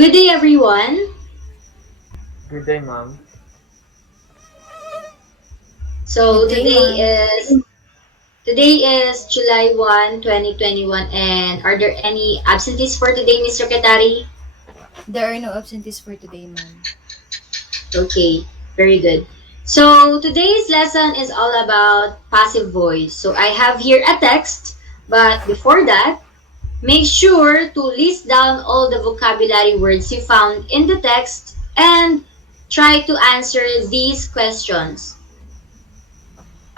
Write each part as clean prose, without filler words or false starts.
Good day, everyone. Good day, ma'am. So Good day, ma'am. today is July 1, 2021, and are there any absentees for today, Ms. Secretary? There are no absentees for today, ma'am. Okay, very good. So today's lesson is all about passive voice. So I have here a text, but before that, make sure to list down all the vocabulary words you found in the text and try to answer these questions.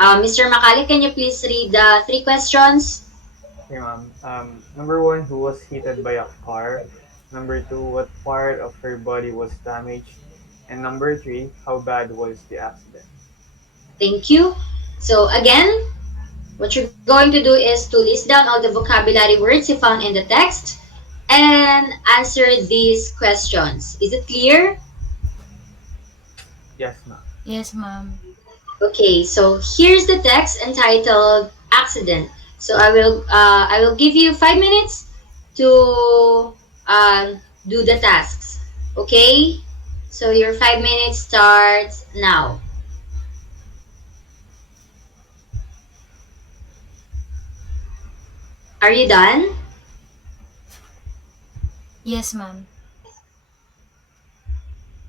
Mr. Makali, can you please read the three questions? Okay, ma'am. Number one, who was hit by a car? Number two, what part of her body was damaged? And number three, how bad was the accident? Thank you. So again, what you're going to do is to list down all the vocabulary words you found in the text and answer these questions. Is it clear? Yes, ma'am. Yes, ma'am. Okay, so here's the text entitled accident. So I will give you 5 minutes to do the tasks. Okay? So your 5 minutes starts now. Are you done? Yes, ma'am.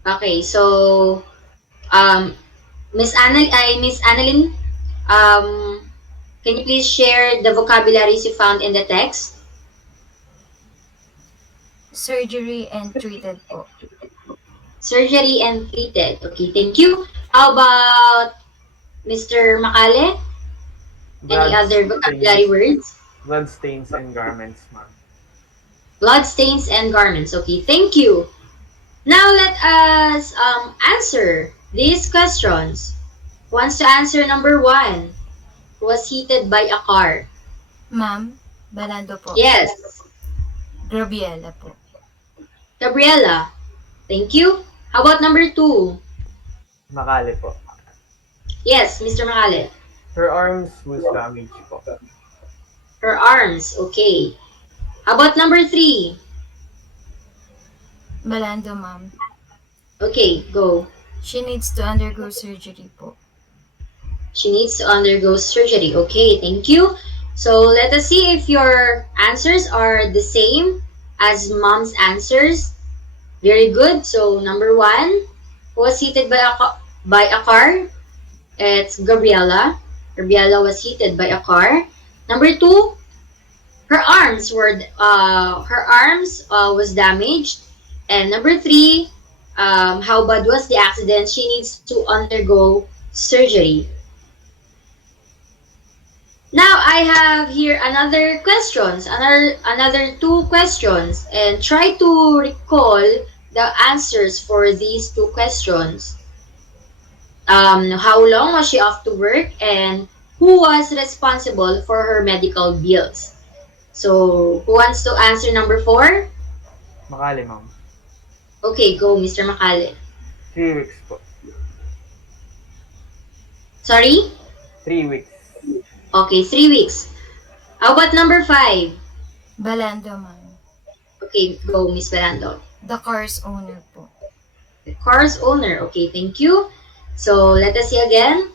Okay, so um, Miss Annalyn, um, can you please share the vocabularies you found in the text? Surgery and treated po. Surgery and treated. Okay, thank you. How about Mr. Makale? Any Blood other vocabulary stains, words? blood stains and garments, ma'am. Blood stains and garments. Okay, thank you. Now let us answer these questions. Who wants to answer number one? Who was hit by a car? Ma'am, Balando po. Yes, Grabiela po. Gabriela. Thank you. How about number two? Makali po. Yes, Mr. Makale. Her arms was damaged po. Her arms. Okay. How about number three? Balando, ma'am. Okay, go. She needs to undergo surgery po. She needs to undergo surgery. Okay, thank you. So let us see if your answers are the same as mom's answers. Very good. So number one, who was hit by a car? It's Gabriela. Gabriela was hit by a car. Number two, her arms was damaged. And number three, how bad was the accident? She needs to undergo surgery. Now I have here another two questions, and try to recall the answers for these two questions. How long was she off to work, and who was responsible for her medical bills? So, who wants to answer number four? Makali, ma'am. Okay, go, Mr. Makale. 3 weeks po. Sorry? 3 weeks. Okay, 3 weeks. How about number five? Balando, ma'am. Okay, go, Miss Verando. The car's owner po. The car's owner. Okay, thank you. So, let us see again.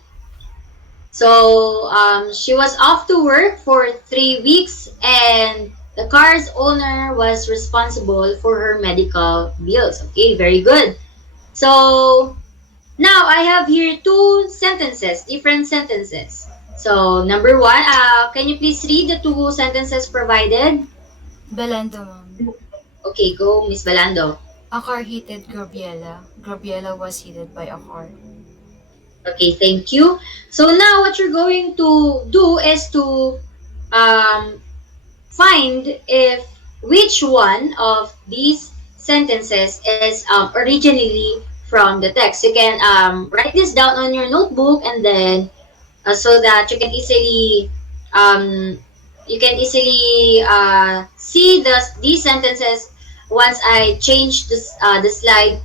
So, she was off to work for 3 weeks, and the car's owner was responsible for her medical bills. Okay, very good. So, now I have here two sentences, different sentences. So, number one, can you please read the two sentences provided? Balando, ma'am. Okay, go, Miss Balando. A car hit Grabiela. Grabiela was hit by a car. Okay, thank you. So now what you're going to do is to um, find if which one of these sentences is originally from the text. You can write this down on your notebook, and then so that um, you can easily see these sentences once I change the slide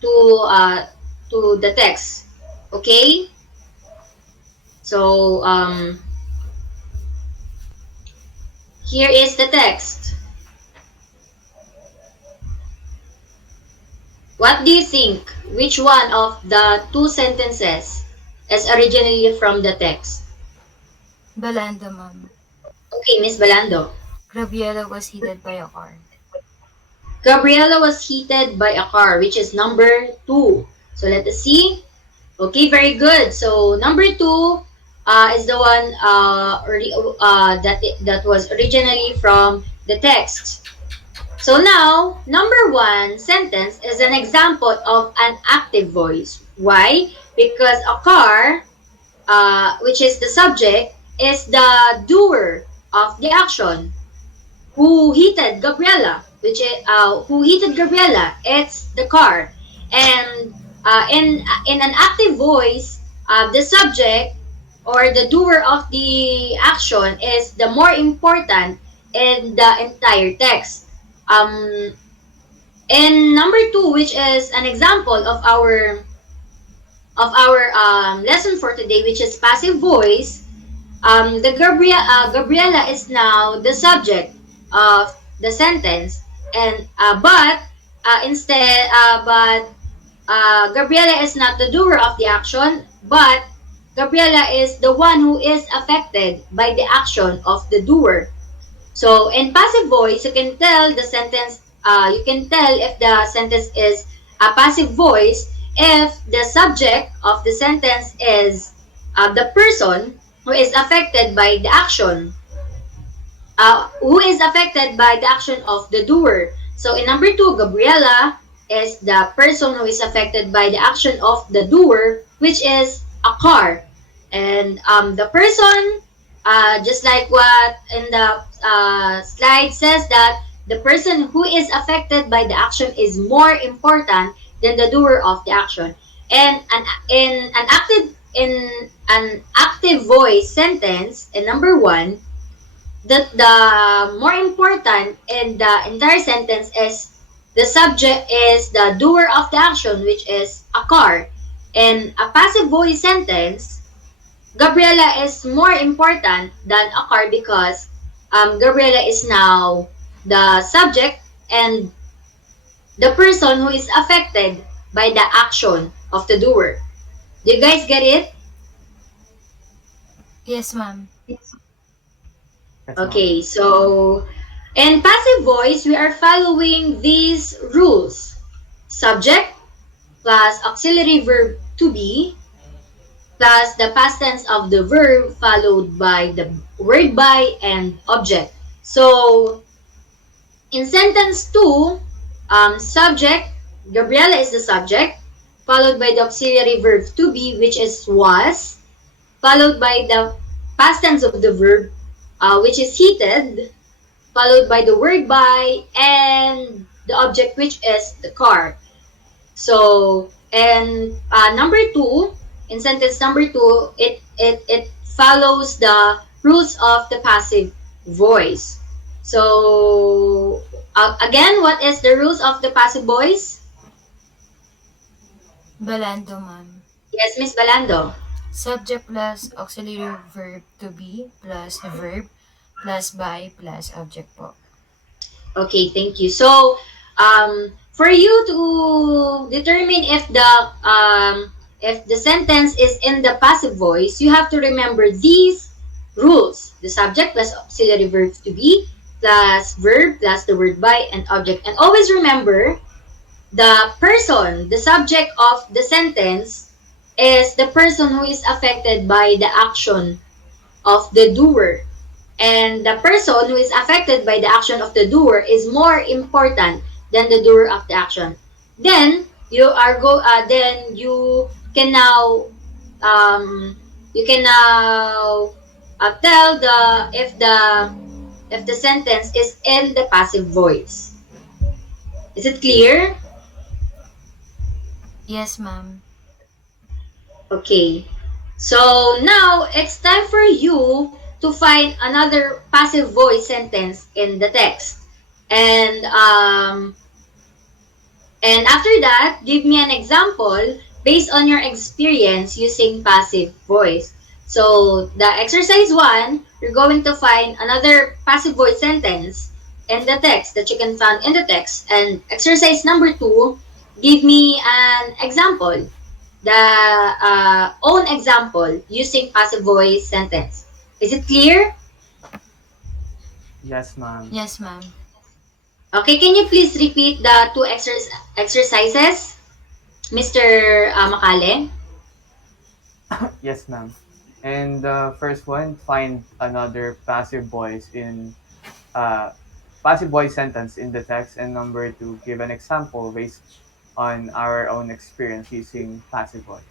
to uh, to the text. Okay. So here is the text. What do you think? Which one of the two sentences is originally from the text? Balando, ma'am. Okay, Miss Balando. Grabiela was hit by a car. Gabriela was hit by a car, which is number 2. So let us see. Okay, very good. So number 2 is the one that was originally from the text. So now, number 1 sentence is an example of an active voice. Why? Because a car, which is the subject, is the doer of the action. Who heated Gabriela, who heated Gabriela. It's the car, and in an active voice, the subject or the doer of the action is the more important in the entire text. Um, and number 2, which is an example of our lesson for today, which is passive voice. Gabriela is now the subject of the sentence, and but Gabriela is not the doer of the action, but Gabriela is the one who is affected by the action of the doer. So in passive voice, you can tell the sentence. You can tell if the sentence is a passive voice if the subject of the sentence is the person who is affected by the action, who is affected by the action of the doer. So in number 2, Gabriela is the person who is affected by the action of the doer, which is a car. And the person, just like what in the slide says, that the person who is affected by the action is more important than the doer of the action. And in an active voice sentence, in number 1, that the more important in the entire sentence is the subject is the doer of the action, which is a car. In a passive voice sentence, Gabriela is more important than a car because Gabriela is now the subject and the person who is affected by the action of the doer. Do you guys get it? Yes, ma'am. Yes, ma'am. Okay, so in passive voice, we are following these rules. Subject plus auxiliary verb to be plus the past tense of the verb followed by the word by and object. So in sentence 2, subject, Gabriela is the subject, followed by the auxiliary verb to be, which is was, followed by the past tense of the verb, which is heated, followed by the word by and the object, which is the car. So, and number 2, in sentence number 2, it follows the rules of the passive voice. So, again, what is the rules of the passive voice? Balando, ma'am. Yes, Miss Balando. Subject plus auxiliary verb to be plus verb plus by plus object po. Okay, thank you. So, for you to determine if the sentence is in the passive voice, you have to remember these rules: the subject plus auxiliary verb to be plus verb plus the word by and object. And always remember the person, the subject of the sentence, is the person who is affected by the action of the doer, and the person who is affected by the action of the doer is more important than the doer of the action. Then you can now um, tell if the sentence is in the passive voice. Is it clear? Yes, ma'am. Okay. So now it's time for you to find another passive voice sentence in the text. And and after that, give me an example based on your experience using passive voice. So the exercise 1, you're going to find another passive voice sentence in the text that you can find in the text. And exercise number 2, give me an example, the own example using passive voice sentence. Is it clear? Yes, ma'am. Yes, ma'am. Okay, can you please repeat the two exercises, Mr. Makale? Yes, ma'am. And the first one, find another uh, passive voice sentence in the text, and number two, give an example based on our own experience using passive voice.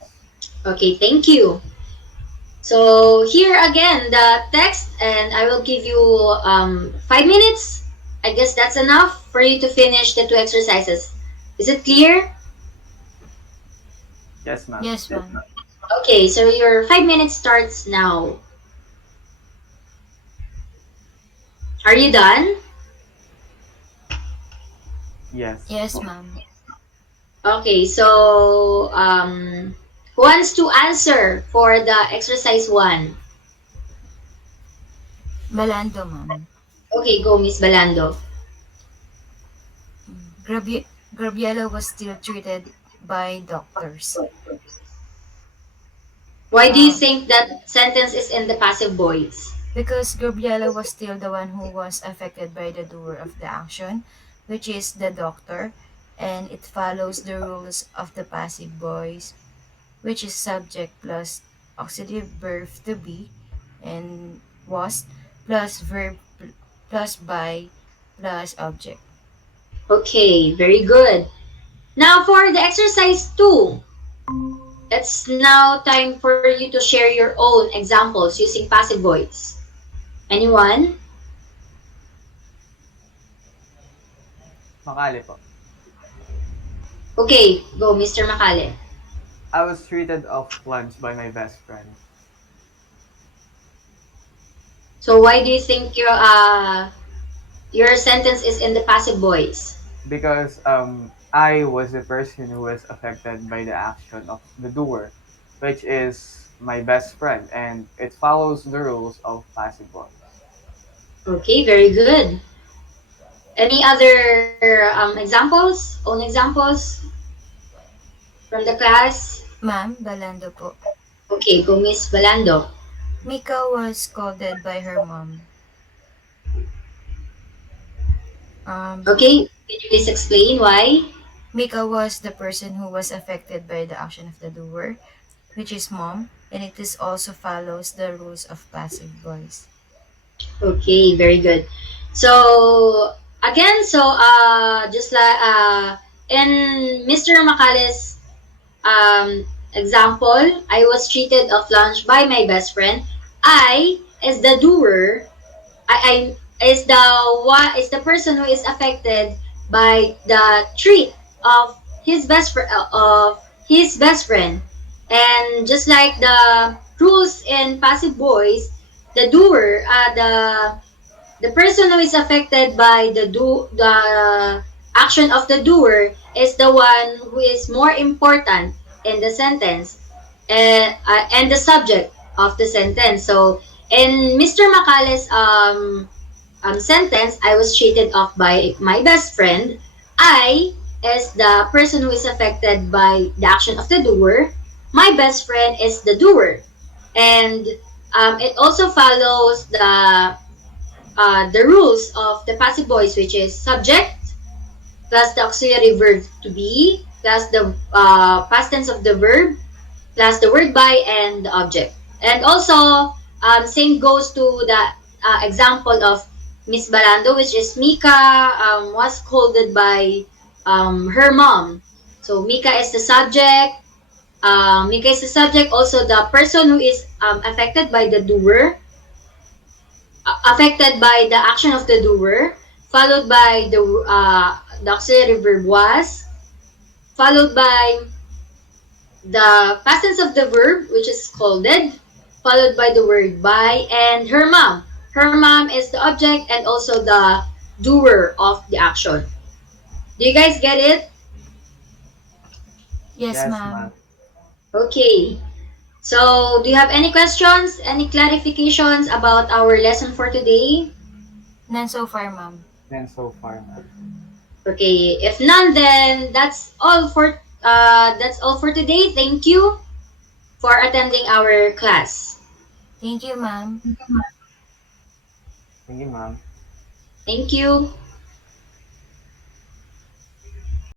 Okay, thank you. So here again the text, and I will give you 5 minutes. I guess that's enough for you to finish the two exercises. Is it clear? Yes, ma'am. Yes, ma'am. Okay, so your 5 minutes starts now. Are you done? Yes. Yes, ma'am. Okay, so who wants to answer for the exercise one? Balando, ma'am. Okay, go, Miss Balando. Grabiela was still treated by doctors. Why do you Um, think that sentence is in the passive voice? because Gabriela was still the one who was affected by the doer of the action, which is the doctor, and it follows the rules of the passive voice, which is subject plus auxiliary verb to be, and was plus verb plus by plus object. Okay, very good. Now for the exercise two, it's now time for you to share your own examples using passive voice. Anyone? Makali po. Okay, go, Mr. Makale. I was treated off lunch by my best friend So why do you think your sentence is in the passive voice? because I was the person who was affected by the action of the doer, which is my best friend, and it follows the rules of passive voice. Okay, very good. Any other examples? Own examples from the class? Ma'am, Balando po. Okay, go, Miss Balando. Mika was scolded by her mom. Um, Okay, can you please explain why? Mika was the person who was affected by the action of the doer, which is mom, and it is also follows the rules of passive voice. Okay, very good. So again, so just like in Mr. Macales example, I was treated of lunch by my best friend. I, as the doer, I is the one is the person who is affected by the treat of his best friend. And just like the rules in passive voice, the doer, the person who is affected by the action of the doer is the one who is more important in the sentence, and the subject of the sentence. So in Mr. Macales sentence, I was cheated off by my best friend. I is the person who is affected by the action of the doer. My best friend is the doer. And it also follows the rules of the passive voice, which is subject plus the auxiliary verb to be plus the past tense of the verb plus the word by and the object. And also, same goes to the example of Miss Balando, which is Mika was scolded by her mom. So Mika is the subject. Mika is the subject. Also, the person who is affected by the doer, affected by the action of the doer, followed by the auxiliary verb was, followed by the past tense of the verb, which is scolded, followed by the word by, and her mom. Her mom is the object and also the doer of the action. Do you guys get it? Yes, Yes, ma'am. ma'am. Okay. So, do you have any questions, any clarifications about our lesson for today? None so far, ma'am. Then so far, ma'am. Okay, if none, then that's all for today. Thank you for attending our class. Thank you, ma'am. Thank you, ma'am. Thank you.